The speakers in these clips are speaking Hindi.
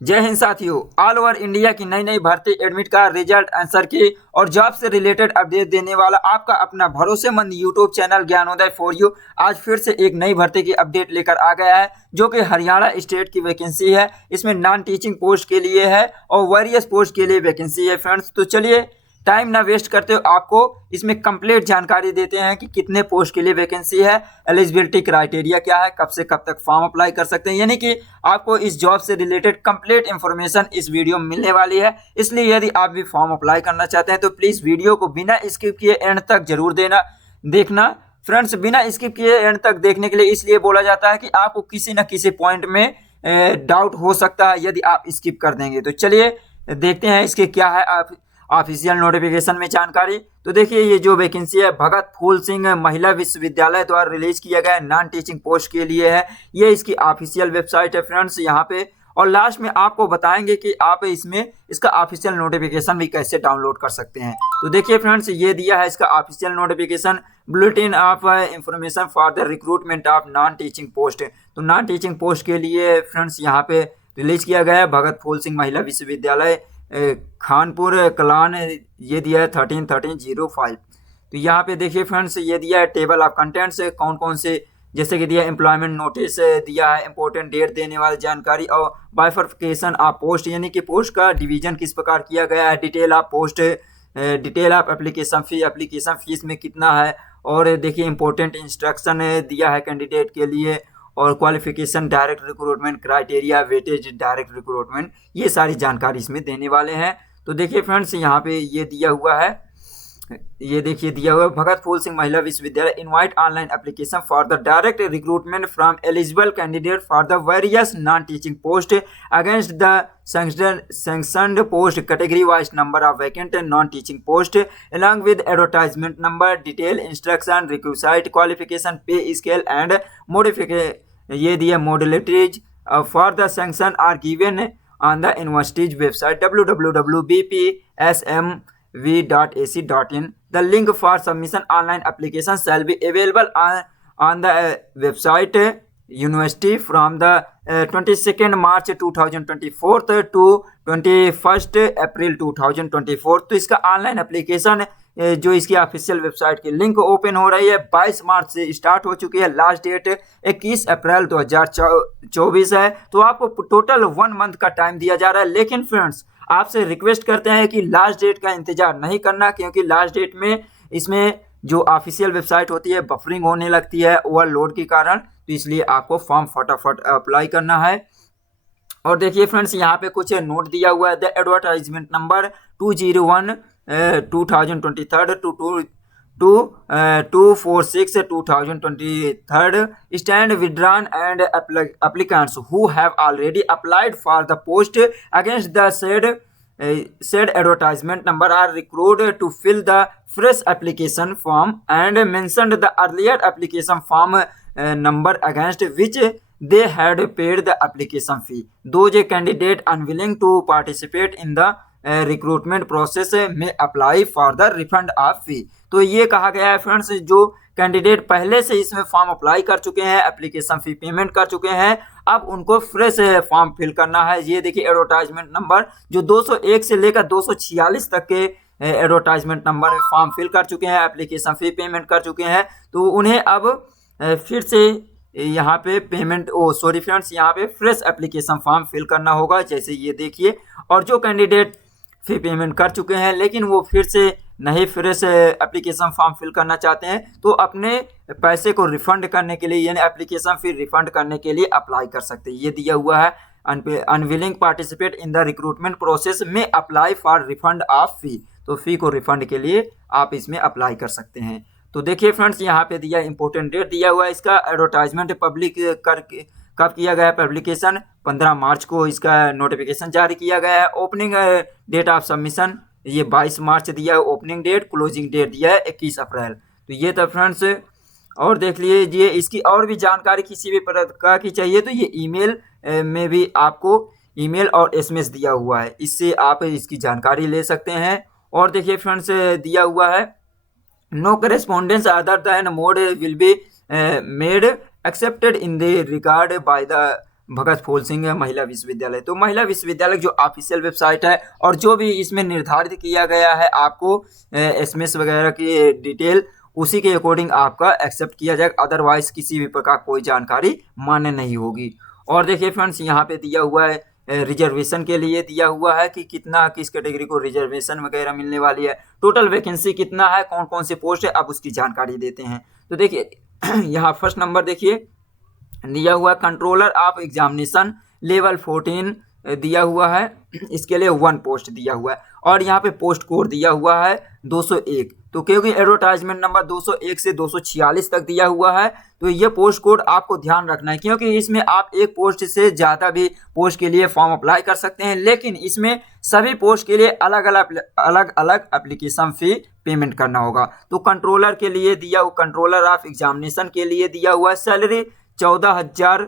जय हिंद साथियों। ऑल ओवर इंडिया की नई नई भर्ती एडमिट कार्ड रिजल्ट आंसर की और जॉब से रिलेटेड अपडेट देने वाला आपका अपना भरोसेमंद YouTube channel Gyanodaya for you आज फिर से एक नई भर्ती की अपडेट लेकर आ गया है, जो कि हरियाणा स्टेट की वैकेंसी है। इसमें नॉन टीचिंग पोस्ट के लिए है और वेरियस पोस्ट के लिए वैकेंसी है फ्रेंड्स। तो चलिए टाइम ना वेस्ट करते हो, आपको इसमें कंप्लीट जानकारी देते हैं कि कितने पोस्ट के लिए वैकेंसी है, एलिजिबिलिटी क्राइटेरिया क्या है, कब से कब तक फॉर्म अप्लाई कर सकते हैं। यानी कि आपको इस जॉब से रिलेटेड कंप्लीट इंफॉर्मेशन इस वीडियो में मिलने वाली है। इसलिए यदि आप भी फॉर्म अप्लाई करना चाहते हैं तो प्लीज वीडियो को बिना स्किप किए एंड तक जरूर देखना फ्रेंड्स। बिना स्किप किए एंड तक देखने के लिए इसलिए बोला जाता है कि आपको किसी न किसी पॉइंट में डाउट हो सकता है यदि आप स्किप कर देंगे। तो चलिए देखते हैं इसके क्या है आप ऑफिशियल नोटिफिकेशन में जानकारी। तो देखिए ये जो वैकेंसी है भगत फूल सिंह महिला विश्वविद्यालय द्वारा रिलीज किया गया नॉन टीचिंग पोस्ट के लिए है। ये इसकी ऑफिशियल वेबसाइट है फ्रेंड्स यहाँ पे। और लास्ट में आपको बताएंगे कि आप इसमें इसका ऑफिशियल नोटिफिकेशन भी कैसे डाउनलोड कर सकते हैं। तो देखिए फ्रेंड्स ये दिया है इसका official notification, bulletin of information for the recruitment of non teaching post. तो नॉन टीचिंग पोस्ट के लिए फ्रेंड्स यहाँ पे रिलीज किया गया है भगत फूल सिंह महिला विश्वविद्यालय खानपुर कलान, ये दिया है 13/13/05। तो यहाँ पे देखिए फ्रेंड्स ये दिया है टेबल ऑफ कंटेंट्स, कौन कौन से जैसे कि दिया एम्प्लॉयमेंट नोटिस दिया है, इंपॉर्टेंट डेट देने वाली जानकारी और बाइफर्केशन ऑफ पोस्ट, यानी कि पोस्ट का डिवीजन किस प्रकार किया गया है, detail of post, detail of application fee, application fees में कितना है, और देखिए इंपॉर्टेंट इंस्ट्रक्शन दिया है कैंडिडेट के लिए, और qualification, direct recruitment criteria, weightage direct recruitment, ये सारी जानकारी इसमें देने वाले हैं। तो देखिए फ्रेंड्स यहाँ पे ये दिया हुआ है, ये देखिए दिया हुआ है भगत फूल सिंह महिला विश्वविद्यालय invite online application for the direct recruitment from eligible candidate for the various non teaching post against the sanctioned post category wise number of vacant and non teaching post along with advertisement number, detail, instruction, requisite qualification, pay scale and modification ये दिया modalities for the sanction are given on the university's website www.bpsmv.ac.in. The link for submission online application shall be available on the website university from the 22nd March 2024 to 21st April 2024। तो इसका ऑनलाइन एप्लीकेशन जो इसकी ऑफिशियल वेबसाइट की लिंक ओपन हो रही है 22 मार्च से स्टार्ट हो चुकी है। लास्ट डेट 21 अप्रैल 2024 है। तो आपको टोटल 1 मंथ का टाइम दिया जा रहा है। लेकिन फ्रेंड्स आपसे रिक्वेस्ट करते हैं कि लास्ट डेट का इंतजार नहीं करना, क्योंकि लास्ट डेट में इसमें जो ऑफिशियल वेबसाइट होती है बफरिंग होने लगती है ओवरलोड के कारण। तो इसलिए आपको फॉर्म फटाफट अप्लाई करना है। और देखिए फ्रेंड्स यहाँ पे कुछ नोट दिया हुआ है। The advertisement number 201/2023 to 246/2023 stand withdrawn and applicants who have already applied for the post against the said advertisement number are required to fill the fresh application form and mentioned the earlier application form number against which they had paid the application fee. Those candidate unwilling to participate in the recruitment process में apply for the refund of fee. तो ये कहा गया है फ्रेंड्स जो कैंडिडेट पहले से इसमें फॉर्म अप्लाई कर चुके हैं, एप्लीकेशन फी पेमेंट कर चुके हैं, अब उनको फ्रेश फॉर्म फिल करना है। ये देखिए एडवर्टाइजमेंट नंबर जो 201 से लेकर 246 तक के एडवर्टाइजमेंट नंबर फॉर्म फिल कर चुके हैं, एप्लीकेशन फी पेमेंट कर चुके हैं, तो उन्हें अब फिर से यहाँ पे पेमेंट फ्रेंड्स यहाँ पे फ्रेश एप्लीकेशन फॉर्म फिल करना होगा। जैसे ये देखिए, और जो कैंडिडेट फी पेमेंट कर चुके हैं लेकिन वो फिर से नहीं फ्रेश एप्लीकेशन फॉर्म फिल करना चाहते हैं, तो अपने पैसे को रिफंड करने के लिए यानी एप्लीकेशन फी रिफंड करने के लिए अप्लाई कर सकते हैं। ये दिया हुआ है unwilling participate in the recruitment process में apply for refund of fee. तो फी को रिफंड के लिए आप इसमें अप्लाई कर सकते हैं। तो देखिए फ्रेंड्स यहाँ पे दिया इंपॉर्टेंट डेट दिया हुआ है इसका। एडवर्टाइजमेंट पब्लिक कब किया गया है, पब्लिकेशन 15 मार्च को इसका नोटिफिकेशन जारी किया गया है। ओपनिंग डेट ऑफ सबमिशन ये 22 मार्च दिया है ओपनिंग डेट, क्लोजिंग डेट दिया है 21 अप्रैल। तो ये था फ्रेंड्स। और देख लीजिए इसकी और भी जानकारी किसी भी प्रकार की चाहिए तो ये ईमेल में भी आपको ईमेल और एसएमएस दिया हुआ है, इससे आप इसकी जानकारी ले सकते हैं। और देखिए फ्रेंड्स दिया हुआ है no correspondence other than mode will be made accepted in the regard by the Bhagat Phool Singh Mahila Vishwavidyalaya. तो महिला विश्वविद्यालय जो ऑफिशियल वेबसाइट है और जो भी इसमें निर्धारित किया गया है आपको एसएमएस वगैरह की डिटेल, उसी के अकॉर्डिंग आपका एक्सेप्ट किया जाएगा, अदरवाइज किसी भी प्रकार कोई जानकारी मान्य नहीं होगी। और देखिए फ्रेंड्स, यहाँ पे दिया हुआ है रिजर्वेशन के लिए दिया हुआ है कि कितना किस कैटेगरी को रिजर्वेशन वगैरह मिलने वाली है, टोटल वैकेंसी कितना है, कौन कौन से पोस्ट है, अब उसकी जानकारी देते हैं। तो देखिए यहाँ फर्स्ट नंबर देखिए दिया हुआ कंट्रोलर ऑफ एग्जामिनेशन लेवल 14 दिया हुआ है, इसके लिए 1 पोस्ट दिया हुआ है और यहाँ पे पोस्ट कोड दिया हुआ है 201। तो क्योंकि एडवर्टाइजमेंट नंबर 201 से 246 तक दिया हुआ है, तो ये पोस्ट कोड आपको ध्यान रखना है, क्योंकि इसमें आप एक पोस्ट से ज़्यादा भी पोस्ट के लिए फॉर्म अप्लाई कर सकते हैं, लेकिन इसमें सभी पोस्ट के लिए अलग अलग एप्लीकेशन फी पेमेंट करना होगा। तो कंट्रोलर के लिए दिया हुआ, कंट्रोलर ऑफ एग्जामिनेशन के लिए दिया हुआ है सैलरी 14,000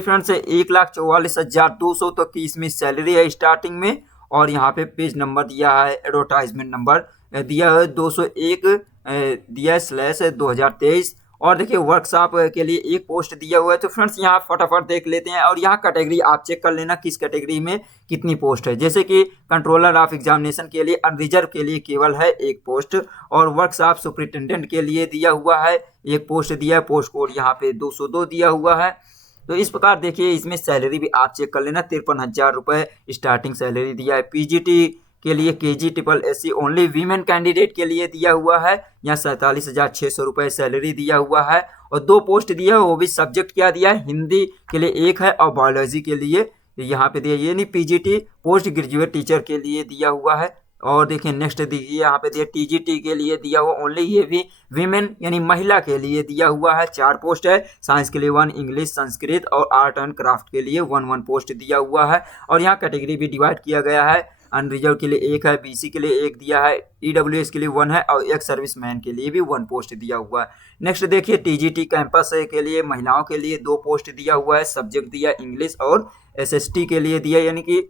फ्रेंड्स 1,44,200 तक की इसमें सैलरी है स्टार्टिंग में। और यहाँ पे पेज नंबर दिया है, एडवर्टाइजमेंट नंबर दिया है 201 दिया है /2023। और देखिए वर्कशॉप के लिए 1 पोस्ट दिया हुआ है। तो फ्रेंड्स यहाँ फटाफट देख लेते हैं और यहाँ कैटेगरी आप चेक कर लेना किस कैटेगरी में कितनी पोस्ट है। जैसे कि कंट्रोलर ऑफ एग्जामिनेशन के लिए अनरिजर्व के लिए केवल है 1 पोस्ट और वर्कशॉप सुपरिटेंडेंट के लिए दिया हुआ है 1 पोस्ट दिया है, पोस्ट कोड यहाँ पे 202 दिया हुआ है। तो इस प्रकार देखिए इसमें सैलरी भी आप चेक कर लेना, 53,000 रुपये स्टार्टिंग सैलरी दिया है। पीजीटी के लिए KG SSC only women candidate के लिए दिया हुआ है, यहाँ 47,600 रुपये सैलरी दिया हुआ है। और 2 पोस्ट दिया है, वो भी सब्जेक्ट क्या दिया है, हिंदी के लिए 1 है और बायोलॉजी के लिए यहाँ पे दिया, ये नहीं PGT पोस्ट ग्रेजुएट टीचर के लिए दिया हुआ है। और देखिए नेक्स्ट देखिए यहाँ पे दिया TGT के लिए दिया हुआ ओनली, ये भी वीमेन यानी महिला के लिए दिया हुआ है, 4 पोस्ट है। साइंस के लिए 1, इंग्लिश संस्कृत और आर्ट एंड क्राफ्ट के लिए 1 पोस्ट दिया हुआ है। और यहाँ कैटेगरी भी डिवाइड किया गया है, अनरिजर्व के लिए 1 है, BC के लिए 1 दिया है, EWS के लिए 1 है और एक सर्विसमैन के लिए भी 1 पोस्ट दिया हुआ है। नेक्स्ट देखिए TGT कैंपस के लिए महिलाओं के लिए 2 पोस्ट दिया हुआ है, सब्जेक्ट दिया इंग्लिश और SST के लिए दिया, यानी कि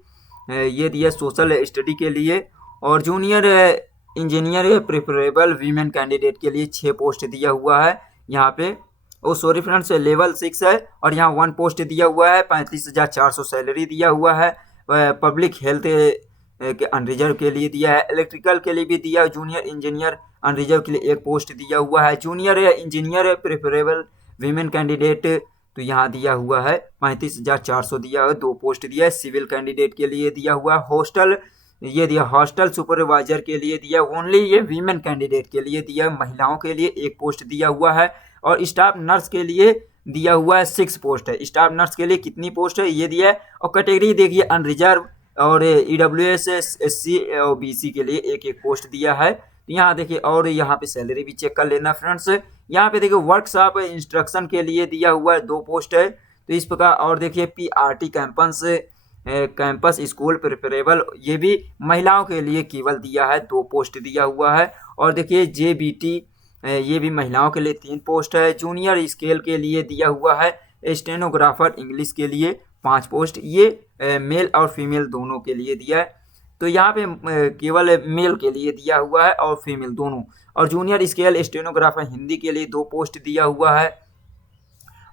ये दिया सोशल स्टडी के लिए। और junior engineer preferable women candidate के लिए 6 पोस्ट दिया हुआ है यहाँ पे। सॉरी फ्रेंड्स, लेवल 6 है और यहाँ 1 पोस्ट दिया हुआ है, 35,400 सैलरी दिया हुआ है। पब्लिक हेल्थ के अनरिजर्व के लिए दिया है, इलेक्ट्रिकल के लिए भी दिया है, जूनियर इंजीनियर अनरिजर्व के लिए 1 पोस्ट दिया हुआ है। Junior engineer preferable women candidate तो यहाँ दिया हुआ है 35,400 दिया है, 2 पोस्ट दिया है। सिविल कैंडिडेट के लिए दिया हुआ है, हॉस्टल ये दिया, हॉस्टल सुपरवाइजर के लिए दिया ओनली, ये वीमेन कैंडिडेट के लिए दिया, महिलाओं के लिए 1 पोस्ट दिया हुआ है। और स्टाफ नर्स के लिए दिया हुआ है 6 पोस्ट है। स्टाफ नर्स के लिए कितनी पोस्ट है ये दिया है। और कैटेगरी देखिए अनरिजर्व और EWS SC और BC के लिए 1 पोस्ट दिया है। तो यहाँ देखिए और यहाँ पे सैलरी भी चेक कर लेना फ्रेंड्स। यहाँ पे देखिए वर्कशॉप इंस्ट्रक्शन के लिए दिया हुआ है 2 पोस्ट है। तो इस प्रकार और देखिए PRT कैंपस स्कूल प्रिफरेबल, ये भी महिलाओं के लिए केवल दिया है, 2 पोस्ट दिया हुआ है। और देखिए JBT ये भी महिलाओं के लिए 3 पोस्ट है। जूनियर स्केल के लिए दिया हुआ है, स्टेनोग्राफर इंग्लिश के लिए 5 पोस्ट, ये मेल और फीमेल दोनों के लिए दिया है। तो यहाँ पे केवल मेल के लिए दिया हुआ है और फीमेल दोनों। और जूनियर स्केल स्टेनोग्राफर हिंदी के लिए 2 पोस्ट दिया हुआ है।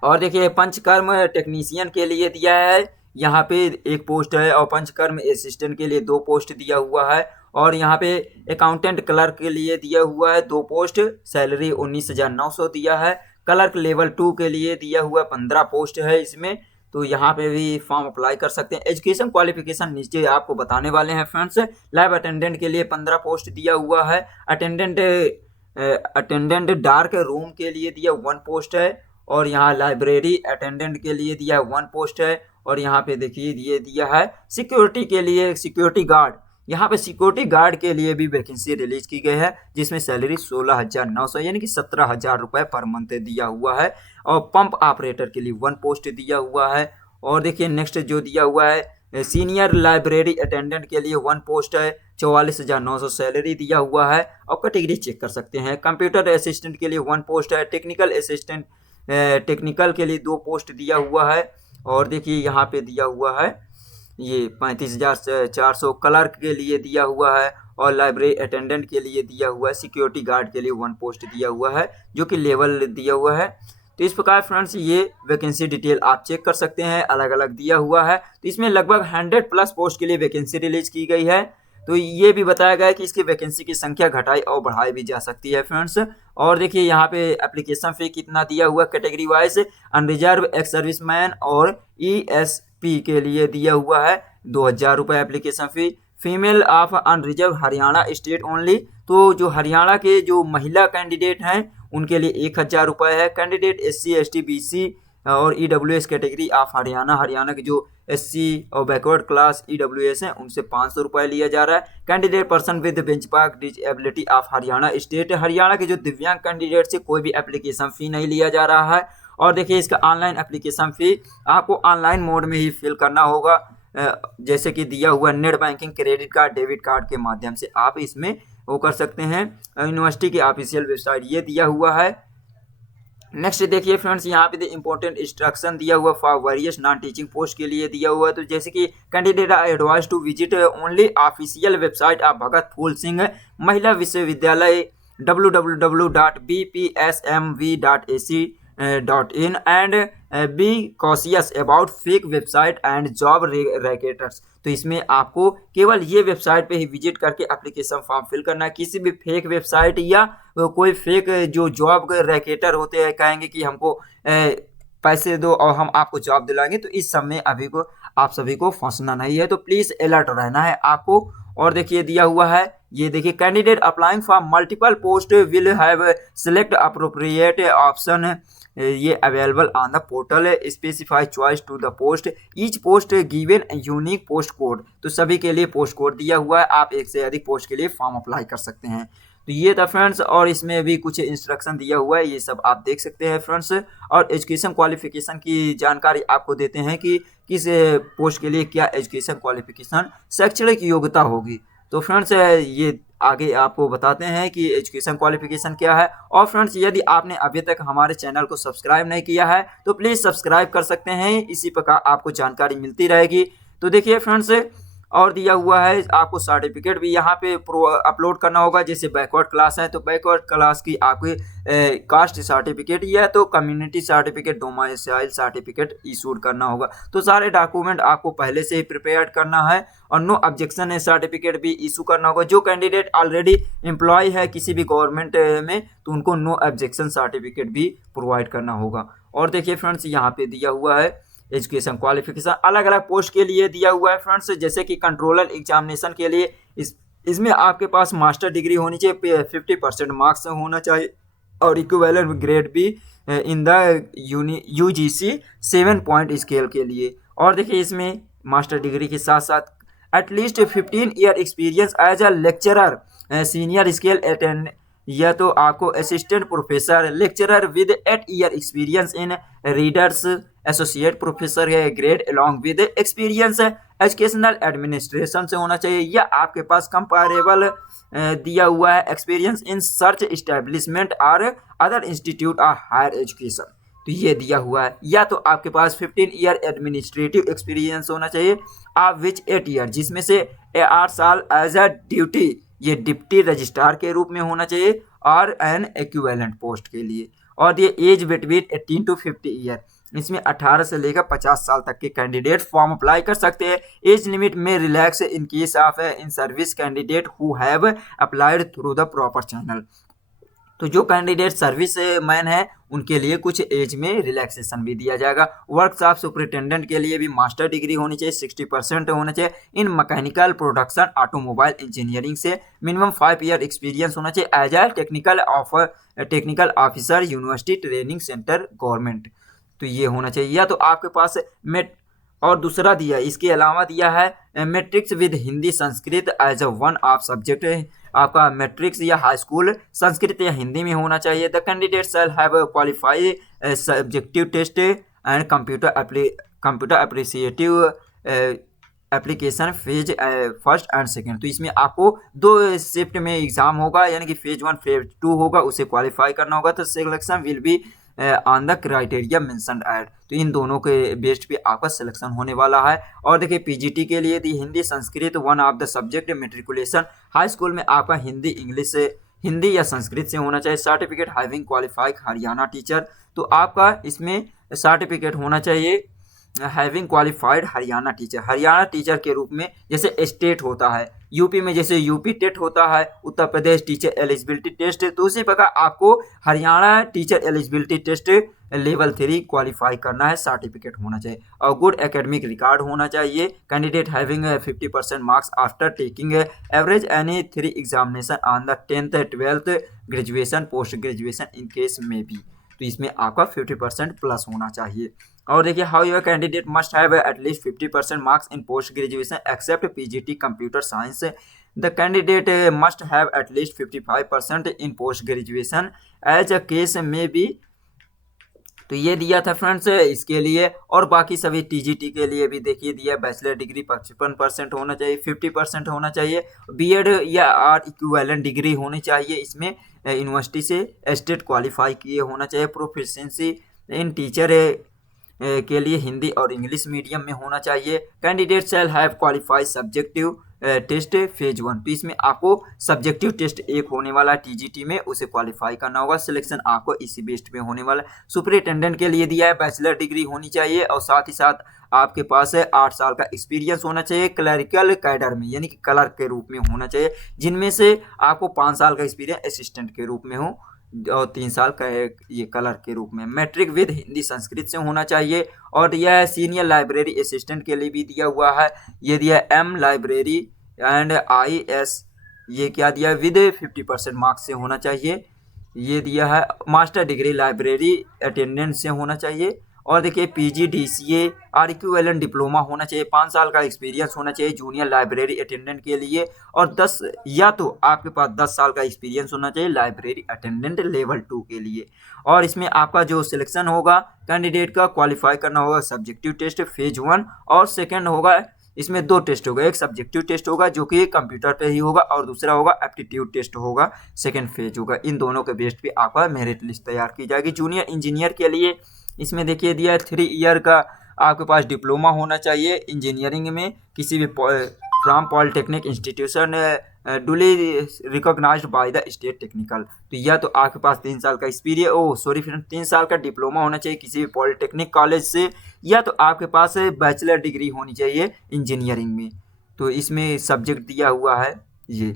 और देखिए पंचकर्म टेक्नीशियन के लिए दिया है, यहाँ पे 1 पोस्ट है। और पंचकर्म असिस्टेंट के लिए 2 पोस्ट दिया हुआ है। और यहाँ पे अकाउंटेंट क्लर्क के लिए दिया हुआ है 2 पोस्ट, सैलरी 19,900 दिया है। क्लर्क लेवल 2 के लिए दिया हुआ 15 पोस्ट है इसमें। तो यहाँ पे भी फॉर्म अप्लाई कर सकते हैं। एजुकेशन क्वालिफिकेशन नीचे आपको बताने वाले हैं फ्रेंड्स। लैब अटेंडेंट के लिए 15 पोस्ट दिया हुआ है। अटेंडेंट डार्क रूम के लिए दिया 1 पोस्ट है। और यहाँ लाइब्रेरी अटेंडेंट के लिए दिया 1 पोस्ट है। और यहाँ पे देखिए ये दिया है सिक्योरिटी के लिए, सिक्योरिटी गार्ड, यहाँ पे सिक्योरिटी गार्ड के लिए भी वैकेंसी रिलीज की गई है, जिसमें सैलरी 16,900 यानी कि 17,000 रुपये पर मंथ दिया हुआ है। और पंप ऑपरेटर के लिए 1 पोस्ट दिया हुआ है। और देखिए नेक्स्ट जो दिया हुआ है सीनियर लाइब्रेरी अटेंडेंट के लिए 1 पोस्ट है, 44,900 सैलरी दिया हुआ है। और कैटेगरी चेक कर सकते हैं। कंप्यूटर असिस्टेंट के लिए 1 पोस्ट है। टेक्निकल असिस्टेंट टेक्निकल के लिए 2 पोस्ट दिया हुआ है। और देखिए यहाँ पे दिया हुआ है ये 35,400 क्लर्क के लिए दिया हुआ है। और लाइब्रेरी अटेंडेंट के लिए दिया हुआ है। सिक्योरिटी गार्ड के लिए 1 पोस्ट दिया हुआ है, जो कि लेवल दिया हुआ है। तो इस प्रकार फ्रेंड्स ये वैकेंसी डिटेल आप चेक कर सकते हैं, अलग अलग दिया हुआ है। तो इसमें लगभग 100+ पोस्ट के लिए वैकेंसी रिलीज की गई है। तो ये भी बताया गया है कि इसकी वैकेंसी की संख्या घटाई और बढ़ाई भी जा सकती है फ्रेंड्स। और देखिए यहाँ पे एप्लीकेशन फी कितना दिया हुआ category wise, unreserved, ex serviceman और ESP के लिए दिया हुआ है 2000 रुपये application fee. Female of unreserved Haryana state only, तो जो हरियाणा के जो महिला कैंडिडेट हैं उनके लिए 1000 रुपये है। कैंडिडेट SC ST BC और EWS कैटेगरी ऑफ हरियाणा के जो SC और बैकवर्ड क्लास EWS हैं उनसे 500 रुपये लिया जा रहा है। Candidate person with benchmark disability of Haryana state, Haryana के जो दिव्यांग कैंडिडेट से कोई भी एप्लीकेशन फ़ी नहीं लिया जा रहा है। और देखिए इसका ऑनलाइन एप्लीकेशन फ़ी आपको ऑनलाइन मोड में ही फिल करना होगा, जैसे कि दिया हुआ net banking, credit card, debit card के माध्यम से आप इसमें वो कर सकते हैं। यूनिवर्सिटी की ऑफिशियल वेबसाइट ये दिया हुआ है। नेक्स्ट देखिए फ्रेंड्स यहाँ पे इंपॉर्टेंट इंस्ट्रक्शन दिया हुआ for various non teaching post के लिए दिया हुआ है। तो जैसे कि candidate are advise to visit only official website of Bhagat Phool Singh Mahila Vishwavidyalaya www.bpsmv.ac.in and be cautious about fake website and job racketeers. तो इसमें आपको केवल ये वेबसाइट पे ही विजिट करके एप्लीकेशन फॉर्म फिल करना है। किसी भी फेक वेबसाइट या कोई फेक जो जॉब रैकेटर होते हैं कहेंगे कि हमको पैसे दो और हम आपको जॉब दिलाएंगे, तो इस सब में अभी को आप सभी को फंसना नहीं है। तो प्लीज़ अलर्ट रहना है आपको। और देखिए दिया हुआ है, ये देखिए candidate applying for multiple post will have select appropriate option, ये available on the portal, specify choice to the post, each post given unique post code. तो सभी के लिए पोस्ट कोड दिया हुआ है, आप एक से अधिक पोस्ट के लिए फॉर्म अप्लाई कर सकते हैं। तो ये था फ्रेंड्स, और इसमें भी कुछ इंस्ट्रक्शन दिया हुआ है, ये सब आप देख सकते हैं फ्रेंड्स। और एजुकेशन क्वालिफिकेशन की जानकारी आपको देते हैं कि किस पोस्ट के लिए क्या एजुकेशन क्वालिफिकेशन शैक्षणिक योग्यता होगी। तो फ्रेंड्स ये आगे आपको बताते हैं कि एजुकेशन क्वालिफिकेशन क्या है। और फ्रेंड्स यदि आपने अभी तक हमारे चैनल को सब्सक्राइब नहीं किया है तो प्लीज़ सब्सक्राइब कर सकते हैं, इसी प्रकार आपको जानकारी मिलती रहेगी। तो देखिए फ्रेंड्स और दिया हुआ है आपको सर्टिफिकेट भी यहाँ पे अपलोड करना होगा। जैसे बैकवर्ड क्लास है तो बैकवर्ड क्लास की आपकी कास्ट सर्टिफिकेट या तो कम्युनिटी सर्टिफिकेट, डोमाइसाइल सर्टिफिकेट इशूड करना होगा। तो सारे डॉक्यूमेंट आपको पहले से ही प्रिपेयर करना है। और नो ऑब्जेक्शन सर्टिफिकेट भी इशू करना होगा। जो कैंडिडेट ऑलरेडी एम्प्लॉय है किसी भी गवर्नमेंट में तो उनको नो ऑब्जेक्शन सर्टिफिकेट भी प्रोवाइड करना होगा। और देखिए फ्रेंड्स यहाँ पे दिया हुआ है एजुकेशन क्वालिफिकेशन अलग अलग पोस्ट के लिए दिया हुआ है फ्रेंड्स। जैसे कि कंट्रोलर एग्जामिनेशन के लिए इसमें आपके पास मास्टर डिग्री होनी चाहिए, 50% मार्क्स होना चाहिए और इक्विवेलेंट ग्रेड भी in the UGC 7 point scale के लिए। और देखिए इसमें मास्टर डिग्री के साथ साथ at least 15 year experience as a lecturer, senior scale attend या तो आपको assistant professor, lecturer with 8 year experience in readers, associate professor है grade along with experience educational administration से होना चाहिए, या आपके पास कंपेरेबल दिया हुआ है एक्सपीरियंस इन सर्च इस्टेब्लिशमेंट और other institute of higher education. तो ये दिया हुआ है, या तो आपके पास 15 ईयर एडमिनिस्ट्रेटिव एक्सपीरियंस होना चाहिए आप विच 8 ईयर, जिसमें से 8 साल एज अ ड्यूटी, ये डिप्टी रजिस्ट्रार के रूप में होना चाहिए और एन इक्विवेलेंट पोस्ट के लिए। और ये एज बिटवीन 18 to 50 ईयर, इसमें 18 से लेकर 50 साल तक के कैंडिडेट फॉर्म अप्लाई कर सकते हैं। एज लिमिट में relax in case of in service candidate who have applied through the proper channel. तो जो कैंडिडेट सर्विस मैन है उनके लिए कुछ एज में रिलैक्सेशन भी दिया जाएगा। वर्कशॉप सुपरिटेंडेंट के लिए भी मास्टर डिग्री होनी चाहिए, 60% होना चाहिए in mechanical production automobile engineering से, मिनिमम 5 ईयर एक्सपीरियंस होना चाहिए as a technical officer university training centre government. तो ये होना चाहिए, या तो आपके पास और दूसरा दिया इसके अलावा दिया है matrix with Hindi Sanskrit as a one of subject है। आपका मैट्रिक्स या हाई स्कूल संस्कृत या हिंदी में होना चाहिए। The candidate shall have qualified subjective test and computer appreciative application phase first and second. तो इसमें आपको 2 शिफ्ट में एग्जाम होगा, यानी कि फेज 1 फेज 2 होगा, उसे क्वालिफाई करना होगा। तो selection will be on the criteria mentioned एड। तो इन दोनों के बेस्ड पे आपका सिलेक्शन होने वाला है। और देखिए पीजीटी के लिए the Hindi Sanskrit one of the subject, matriculation high school में आपका हिंदी इंग्लिश हिंदी या संस्कृत से होना चाहिए। Certificate having qualified Haryana teacher, तो आपका इसमें सर्टिफिकेट होना चाहिए having qualified Haryana teacher. Haryana teacher के रूप में जैसे स्टेट होता है, यूपी में जैसे यूपी टेट होता है, Uttar Pradesh teacher eligibility test, तो उसी प्रकार आपको Haryana teacher eligibility test level 3 qualify करना है, सर्टिफिकेट होना चाहिए। और गुड एकेडमिक रिकॉर्ड होना चाहिए। Candidate having 50% marks after taking average any 3 examination on the 10th 12th graduation post graduation in case में भी, तो इसमें आपका 50% प्लस होना चाहिए। और देखिए how your candidate must have at least 50% marks in post graduation except PGT computer science. The candidate must have at least 55% in post graduation as a case में बी। तो ये दिया था फ्रेंड्स इसके लिए। और बाकी सभी टीजीटी के लिए भी देखिए दिया, बैचलर डिग्री 55% होना चाहिए, 50% होना चाहिए, बीएड या आर इक्विवेलेंट डिग्री होनी चाहिए, इसमें यूनिवर्सिटी से स्टेट क्वालिफाई किए होना चाहिए। प्रोफिशिएंसी इन टीचर के लिए हिंदी और इंग्लिश मीडियम में होना चाहिए। Candidate shall have qualified subjective test phase 1, तो इसमें आपको सब्जेक्टिव टेस्ट एक होने वाला टीजीटी में, उसे क्वालिफाई करना होगा। सिलेक्शन आपको इसी बेस्ड पे होने वाला। सुपरिटेंडेंट के लिए दिया है बैचलर डिग्री होनी चाहिए और साथ ही साथ आपके पास है 8 साल का एक्सपीरियंस होना चाहिए क्लरिकल कैडर में, यानी कि क्लर्क के रूप में होना चाहिए, जिनमें से आपको 5 साल का एक्सपीरियंस असिस्टेंट के रूप में हो और 3 साल का ये क्लर्क के रूप में। मैट्रिक विद हिंदी संस्कृत से होना चाहिए। और यह सीनियर लाइब्रेरी असिस्टेंट के लिए भी दिया हुआ है, ये दिया एम लाइब्रेरी एंड IS, ये क्या दिया विद 50% मार्क्स से होना चाहिए। ये दिया है मास्टर डिग्री लाइब्रेरी अटेंडेंस से होना चाहिए। और देखिए PGDCA और इक्विवेलेंट डिप्लोमा होना चाहिए, 5 साल का एक्सपीरियंस होना चाहिए जूनियर लाइब्रेरी अटेंडेंट के लिए। और 10 या तो आपके पास 10 साल का एक्सपीरियंस होना चाहिए लाइब्रेरी अटेंडेंट लेवल 2 के लिए। और इसमें आपका जो सिलेक्शन होगा कैंडिडेट का, क्वालिफाई करना होगा सब्जेक्टिव टेस्ट फेज 1 और सेकेंड होगा, इसमें 2 टेस्ट होगा, एक सब्जेक्टिव टेस्ट होगा जो कि कंप्यूटर पे ही होगा और दूसरा होगा एप्टीट्यूड टेस्ट होगा, सेकेंड फेज होगा। इन दोनों के बेस्ड पे आपका मेरिट लिस्ट तैयार की जाएगी। जूनियर इंजीनियर के लिए इसमें देखिए दिया है 3 ईयर का आपके पास डिप्लोमा होना चाहिए इंजीनियरिंग में, किसी भी from polytechnic institution duly recognised by the state technical, तो या तो आपके पास 3 साल का एक्सपीरियंस 3 साल का डिप्लोमा होना चाहिए किसी भी पॉलिटेक्निक कॉलेज से, या तो आपके पास बैचलर डिग्री होनी चाहिए इंजीनियरिंग में। तो इसमें सब्जेक्ट दिया हुआ है ये।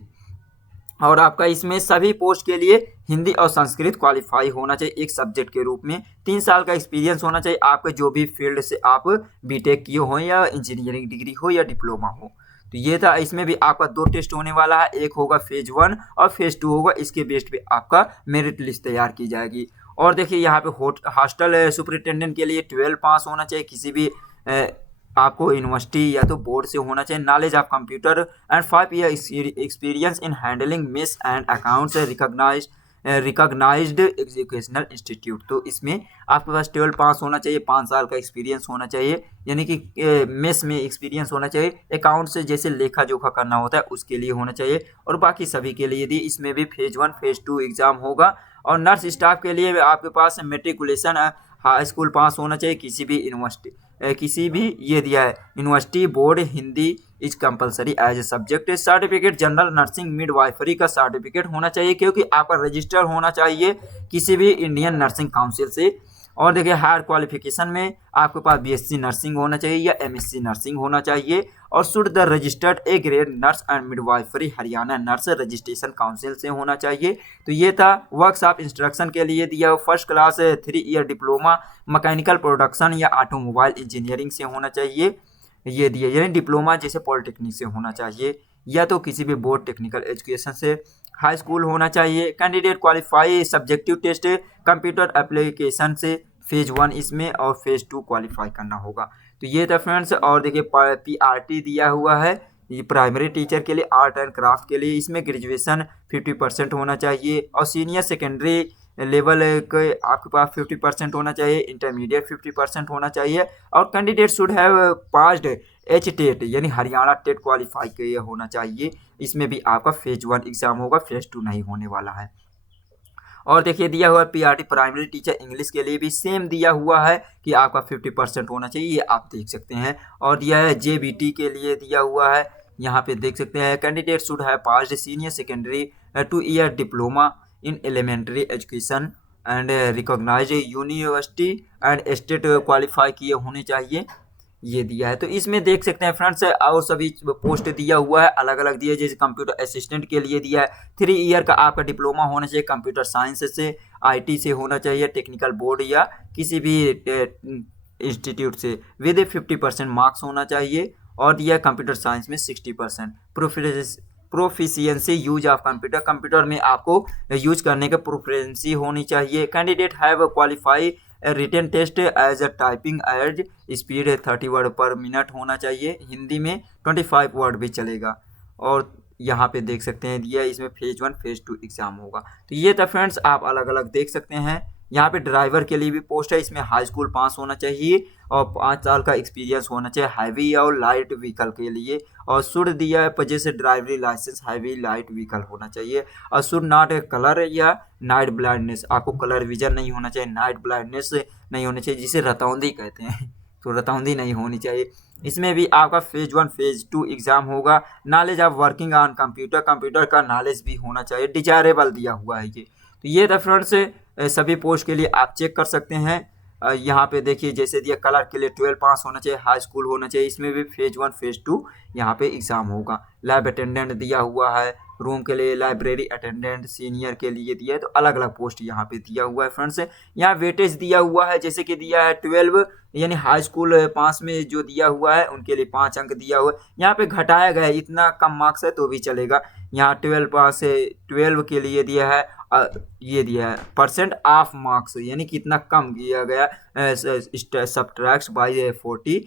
और आपका इसमें सभी पोस्ट के लिए हिंदी और संस्कृत क्वालिफाई होना चाहिए एक सब्जेक्ट के रूप में। 3 साल का एक्सपीरियंस होना चाहिए आपके जो भी फील्ड से आप बीटेक किए हो या इंजीनियरिंग डिग्री हो या डिप्लोमा हो। तो ये था, इसमें भी आपका 2 टेस्ट होने वाला है, एक होगा फेज 1 और फेज 2 होगा, इसके बेस्ड पे आपका मेरिट लिस्ट तैयार की जाएगी। और देखिए यहाँ पे हॉस्टल सुपरिटेंडेंट के लिए 12 पास होना चाहिए किसी भी आपको यूनिवर्सिटी या तो बोर्ड से होना चाहिए। Knowledge of computer and 5 year experience in handling mess and accounts recognised educational institute, तो इसमें आपके पास 12 पास होना चाहिए, 5 साल का एक्सपीरियंस होना चाहिए, यानी कि मेस में एक्सपीरियंस होना चाहिए, अकाउंट से जैसे लेखा जोखा करना होता है उसके लिए होना चाहिए। और बाकी सभी के लिए दी इसमें भी फेज 1 फेज 2 एग्जाम होगा। और नर्स स्टाफ के लिए आपके पास मेट्रिकुलेशन हाई स्कूल पास होना चाहिए किसी भी यूनिवर्सिटी, किसी भी ये दिया है university board, Hindi is compulsory as a subject. Certificate general nursing midwifery का सर्टिफिकेट होना चाहिए क्योंकि आपका रजिस्टर होना चाहिए किसी भी इंडियन नर्सिंग काउंसिल से। और देखिए हायर क्वालिफिकेशन में आपके पास BSc नर्सिंग होना चाहिए या MSc नर्सिंग होना चाहिए। और should the registered A grade nurse and midwifery Haryana nurse registration council से होना चाहिए। तो ये था वर्कशॉप इंस्ट्रक्शन के लिए दिया। First class 3 year diploma mechanical production या ऑटोमोबाइल इंजीनियरिंग से होना चाहिए, ये दिया, यानी डिप्लोमा जैसे पॉलिटेक्निक से होना चाहिए या तो किसी भी बोर्ड टेक्निकल एजुकेशन से। हाई स्कूल होना चाहिए। Candidate qualify subjective test computer application से फेज 1 इसमें और फेज 2 क्वालिफाई करना होगा। तो ये था फ्रेंड्स। और देखिए PRT दिया हुआ है ये प्राइमरी टीचर के लिए, आर्ट एंड क्राफ्ट के लिए, इसमें ग्रेजुएशन 50% होना चाहिए और सीनियर सेकेंडरी लेवल के आपके पास 50% होना चाहिए, इंटरमीडिएट 50% होना चाहिए। और candidate should have passed HTET यानी हरियाणा टेट क्वालिफाई के होना चाहिए। इसमें भी आपका फेज 1 एग्जाम होगा, फेज 2 नहीं होने वाला है। और देखिए दिया हुआ है PRT प्राइमरी टीचर इंग्लिश के लिए भी सेम दिया हुआ है कि आपका 50% होना चाहिए, ये आप देख सकते हैं। और दिया है JBT के लिए दिया हुआ है, यहाँ पे देख सकते हैं candidate should have passed senior secondary 2 year diploma in elementary education and recognise university and state qualify किए होने चाहिए, ये दिया है। तो इसमें देख सकते हैं फ्रेंड्स और सभी पोस्ट दिया हुआ है, अलग अलग दिया है। जैसे कंप्यूटर असिस्टेंट के लिए दिया है 3 ईयर का आपका डिप्लोमा होना चाहिए, कंप्यूटर साइंस से, आईटी से होना चाहिए, टेक्निकल बोर्ड या किसी भी इंस्टीट्यूट से विद 50% मार्क्स होना चाहिए। और दिया है कंप्यूटर साइंस में 60%। Proficiency use of computer, computer में आपको यूज करने के प्रोफिशिएंसी होनी चाहिए। Candidate have qualify written test as a typing as speed 30 word per minute होना चाहिए, हिंदी में 25 वर्ड भी चलेगा। और यहाँ पे देख सकते हैं दिया इसमें फेज 1 फेज 2 एग्जाम होगा। तो ये था फ्रेंड्स, आप अलग अलग देख सकते हैं। यहाँ पे ड्राइवर के लिए भी पोस्ट है, इसमें हाई स्कूल पास होना चाहिए और 5 साल का एक्सपीरियंस होना चाहिए हैवी और लाइट व्हीकल के लिए। और शुड दिया है जैसे ड्राइवरी लाइसेंस हैवी लाइट व्हीकल होना चाहिए। और शुड नॉट कलर या नाइट ब्लाइंडनेस, आपको कलर विजन नहीं होना चाहिए, नाइट ब्लाइंडनेस नहीं होना चाहिए, जिसे रतौंधी कहते हैं तो रतौंधी नहीं होनी चाहिए। इसमें भी आपका फेज 1 फेज 2 एग्जाम होगा। Knowledge of working on computer, computer का नॉलेज भी होना चाहिए, डिजायरेबल दिया हुआ है ये। तो ये था फ्रेंड्स सभी पोस्ट के लिए आप चेक कर सकते हैं। यहाँ पे देखिए जैसे दिया कलर के लिए 12 पास होना चाहिए, हाई स्कूल होना चाहिए, इसमें भी फेज 1 फेज 2 यहाँ पे एग्जाम होगा। लैब अटेंडेंट दिया हुआ है, रूम के लिए लाइब्रेरी अटेंडेंट, सीनियर के लिए दिया है। तो अलग अलग पोस्ट यहाँ पे दिया हुआ है फ्रेंड्स। यहाँ वेटेज दिया हुआ है, जैसे कि दिया है 12 यानी हाई स्कूल पास में जो दिया हुआ है उनके लिए 5 अंक दिया हुआ है। यहाँ पे घटाया गया है, इतना कम मार्क्स है तो भी चलेगा। यहाँ 12 पास है, 12 के लिए दिया है ये दिया है परसेंट ऑफ मार्क्स, यानी कितना कम किया गया, सब्ट्रैक्ट बाई 40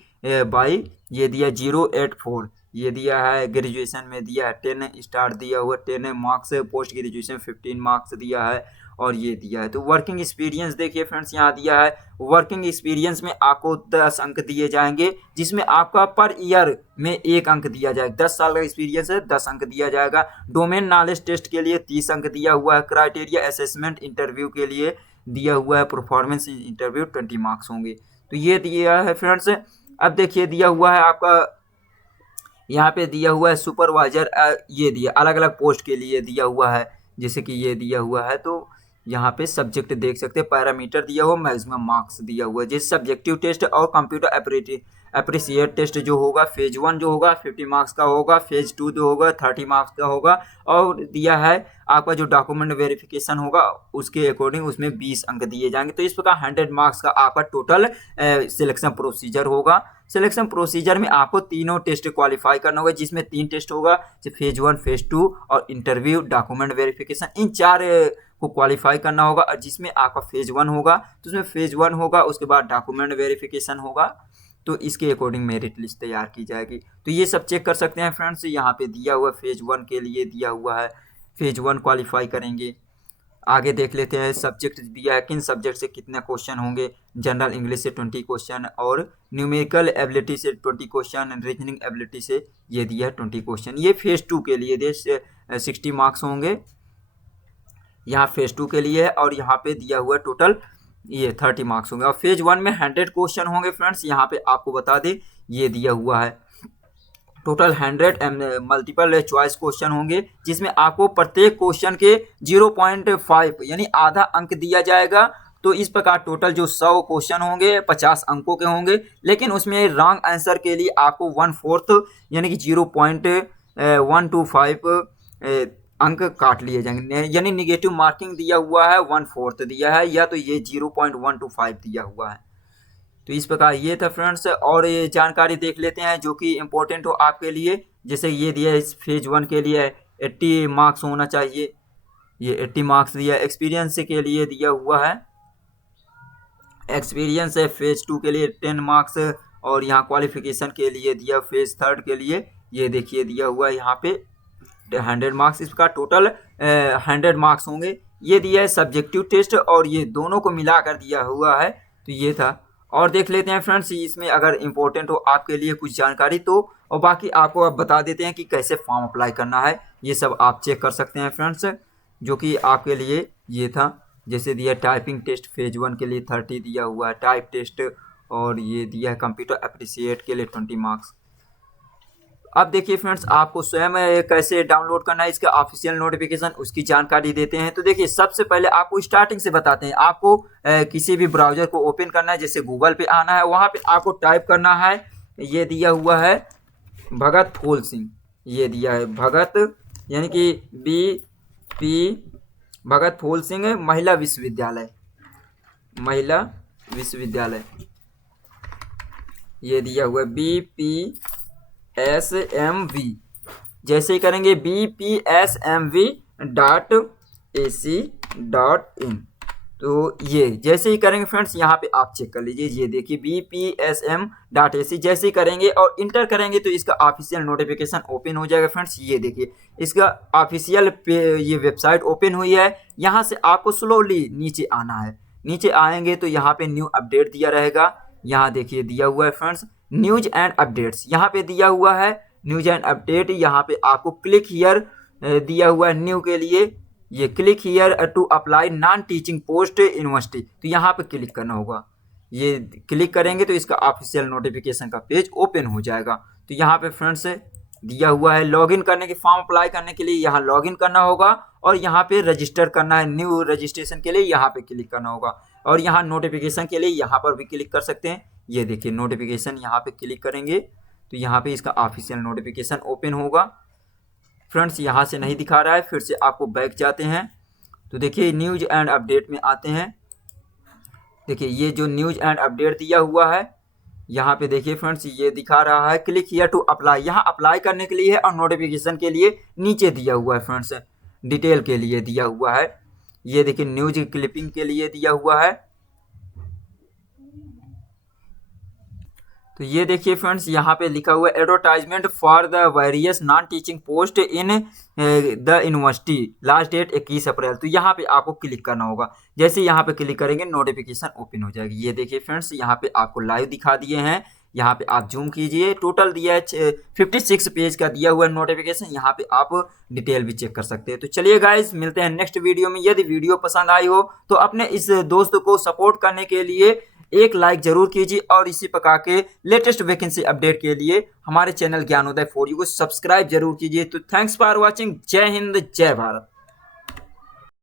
बाई ये दिया 084। ये दिया है ग्रेजुएशन में दिया है 10 स्टार दिया हुआ, 10 मार्क्स, पोस्ट ग्रेजुएशन 15 मार्क्स दिया है। और ये दिया है तो वर्किंग एक्सपीरियंस देखिए फ्रेंड्स यहाँ दिया है। वर्किंग एक्सपीरियंस में आपको 10 अंक दिए जाएंगे, जिसमें आपका पर ईयर में 1 अंक दिया जाएगा। 10 साल का एक्सपीरियंस है 10 अंक दिया जाएगा। डोमेन नॉलेज टेस्ट के लिए 30 अंक दिया हुआ है। क्राइटेरिया असेसमेंट इंटरव्यू के लिए दिया हुआ है, परफॉर्मेंस इंटरव्यू 20 मार्क्स होंगे। तो ये दिया है फ्रेंड्स। अब देखिए दिया हुआ है आपका यहाँ पे दिया हुआ है सुपरवाइजर, ये दिया अलग अलग पोस्ट के लिए दिया हुआ है, जैसे कि ये दिया हुआ है। तो यहाँ पे सब्जेक्ट देख सकते हैं, पैरामीटर दिया हुआ, मैक्सिमम मार्क्स दिया हुआ है। जैसे सब्जेक्टिव टेस्ट और कंप्यूटर अप्रिसिएट टेस्ट जो होगा फेज 1 जो होगा 50 मार्क्स का होगा, फेज 2 जो होगा 30 मार्क्स का होगा। और दिया है आपका जो डॉक्यूमेंट वेरिफिकेशन होगा उसके अकॉर्डिंग उसमें 20 अंक दिए जाएंगे। तो इस प्रकार 100 मार्क्स का आपका टोटल सिलेक्शन प्रोसीजर होगा। सिलेक्शन प्रोसीजर में आपको तीनों टेस्ट क्वालिफाई करना होगा, जिसमें 3 टेस्ट होगा, फेज 1 फेज 2 और इंटरव्यू डॉक्यूमेंट वेरिफिकेशन। इन 4 को क्वालिफाई करना होगा। और जिसमें आपका फेज 1 होगा तो उसमें फेज 1 होगा, उसके बाद डॉक्यूमेंट वेरिफिकेशन होगा, तो इसके अकॉर्डिंग मेरिट लिस्ट तैयार की जाएगी। तो ये सब चेक कर सकते हैं फ्रेंड्स। यहाँ पे दिया हुआ फेज 1 के लिए दिया हुआ है, फेज 1 क्वालिफाई करेंगे। आगे देख लेते हैं सब्जेक्ट दिया है, किन सब्जेक्ट से कितने क्वेश्चन होंगे। जनरल इंग्लिश से 20 क्वेश्चन और न्यूमेरिकल एबिलिटी से 20 क्वेश्चन, रीजनिंग एबिलिटी से ये दिया है 20 क्वेश्चन। ये फेज 2 के लिए दिए 60 मार्क्स होंगे, यहाँ फेज 2 के लिए है। और यहाँ पे दिया हुआ टोटल ये 30 मार्क्स होंगे। और फेज 1 में 100 क्वेश्चन होंगे फ्रेंड्स। यहाँ पे आपको बता दें ये दिया हुआ है टोटल 100 मल्टीपल चॉइस क्वेश्चन होंगे, जिसमें आपको प्रत्येक क्वेश्चन के 0.5 यानी आधा अंक दिया जाएगा। तो इस प्रकार टोटल जो 100 क्वेश्चन होंगे 50 अंकों के होंगे, लेकिन उसमें रॉन्ग आंसर के लिए आपको 1/4 यानी कि 0.125 अंक काट लिए जाएंगे, यानी निगेटिव मार्किंग दिया हुआ है 1/4 दिया है, या तो ये 0.125 दिया हुआ है। तो इस प्रकार ये था फ्रेंड्स। और ये जानकारी देख लेते हैं जो कि इम्पोर्टेंट हो आपके लिए। जैसे ये दिया है इस फेज 1 के लिए 80 मार्क्स होना चाहिए, ये 80 मार्क्स दिया। एक्सपीरियंस के लिए दिया हुआ है, एक्सपीरियंस है फेज 2 के लिए 10 मार्क्स। और यहाँ क्वालिफिकेशन के लिए दिया फेज 3 के लिए ये देखिए दिया हुआ है यहाँ पे 100 मार्क्स। इसका टोटल 100 मार्क्स होंगे। ये दिया है सब्जेक्टिव टेस्ट और ये दोनों को मिलाकर दिया हुआ है। तो ये था। और देख लेते हैं फ्रेंड्स इसमें अगर इम्पोर्टेंट हो आपके लिए कुछ जानकारी तो, और बाकी आपको अब बता देते हैं कि कैसे फॉर्म अप्लाई करना है। ये सब आप चेक कर सकते हैं फ्रेंड्स, जो कि आपके लिए ये था। जैसे दिया टाइपिंग टेस्ट फेज 1 के लिए 30 दिया हुआ है, टाइप टेस्ट, और ये दिया है कंप्यूटर अप्रिसिएट के लिए 20 मार्क्स। अब देखिए फ्रेंड्स, आपको स्वयं कैसे डाउनलोड करना है इसका ऑफिशियल नोटिफिकेशन, उसकी जानकारी देते हैं। तो देखिए सबसे पहले आपको स्टार्टिंग से बताते हैं। आपको किसी भी ब्राउजर को ओपन करना है, जैसे गूगल पे आना है, वहां पे आपको टाइप करना है, ये दिया हुआ है भगत फूल सिंह, ये दिया है भगत यानी कि BP भगत फूल सिंह महिला विश्वविद्यालय, महिला विश्वविद्यालय, ये दिया हुआ है BPSMV। जैसे ही करेंगे BPSMV.AC.in, तो ये जैसे ही करेंगे फ्रेंड्स, यहाँ पे आप चेक कर लीजिए, ये देखिए BPSM.AC। जैसे ही करेंगे और इंटर करेंगे तो इसका ऑफिशियल नोटिफिकेशन ओपन हो जाएगा फ्रेंड्स। ये देखिए इसका ऑफिशियल ये वेबसाइट ओपन हुई है। यहाँ से आपको स्लोली नीचे आना है, नीचे आएंगे तो यहाँ पे न्यू अपडेट दिया रहेगा। यहाँ देखिए दिया हुआ है फ्रेंड्स न्यूज एंड अपडेट्स, यहाँ पे दिया हुआ है न्यूज एंड अपडेट। यहाँ पे आपको क्लिक हियर दिया हुआ है न्यू के लिए, ये click here to apply non teaching post university, तो यहाँ पे क्लिक करना होगा। ये क्लिक करेंगे तो इसका ऑफिशियल नोटिफिकेशन का पेज ओपन हो जाएगा। तो यहाँ पे फ्रेंड्स दिया हुआ है लॉगिन करने के, फॉर्म अप्लाई करने के लिए यहाँ लॉगिन करना होगा, और यहाँ पे रजिस्टर करना है, न्यू रजिस्ट्रेशन के लिए यहाँ पे क्लिक करना होगा, और यहाँ नोटिफिकेशन के लिए यहाँ पर भी क्लिक कर सकते हैं। ये देखिए नोटिफिकेशन, यहाँ पे क्लिक करेंगे तो यहाँ पे इसका ऑफिशियल नोटिफिकेशन ओपन होगा। फ्रेंड्स यहाँ से नहीं दिखा रहा है, फिर से आपको बैक जाते हैं तो देखिए न्यूज एंड अपडेट में आते हैं। देखिए ये जो न्यूज एंड अपडेट दिया हुआ है, यहाँ पे देखिए फ्रेंड्स ये दिखा रहा है क्लिक हियर टू अप्लाई, यहाँ अप्लाई करने के लिए है, और नोटिफिकेशन के लिए नीचे दिया हुआ है फ्रेंड्स डिटेल के लिए दिया हुआ है। ये देखिए न्यूज क्लिपिंग के लिए दिया हुआ है। तो ये देखिए फ्रेंड्स यहाँ पे लिखा हुआ है advertisement for the various non teaching post in the university, last date 21 April. तो यहाँ पे आपको क्लिक करना होगा। जैसे यहाँ पे क्लिक करेंगे नोटिफिकेशन ओपन हो जाएगी। ये देखिए फ्रेंड्स यहाँ पे आपको लाइव दिखा दिए हैं। यहाँ पे आप जूम कीजिए, टोटल दिया है 56 पेज का दिया हुआ है नोटिफिकेशन। यहाँ पे आप डिटेल भी चेक कर सकते हैं। तो चलिए गाइस, मिलते हैं नेक्स्ट वीडियो में। यदि वीडियो पसंद आई हो तो अपने इस दोस्त को सपोर्ट करने के लिए एक लाइक जरूर कीजिए, और इसी प्रकार के लेटेस्ट वैकेंसी अपडेट के लिए हमारे चैनल ज्ञानोदय फॉर यू को सब्सक्राइब जरूर कीजिए। तो थैंक्स फॉर वॉचिंग। जय हिंद, जय भारत।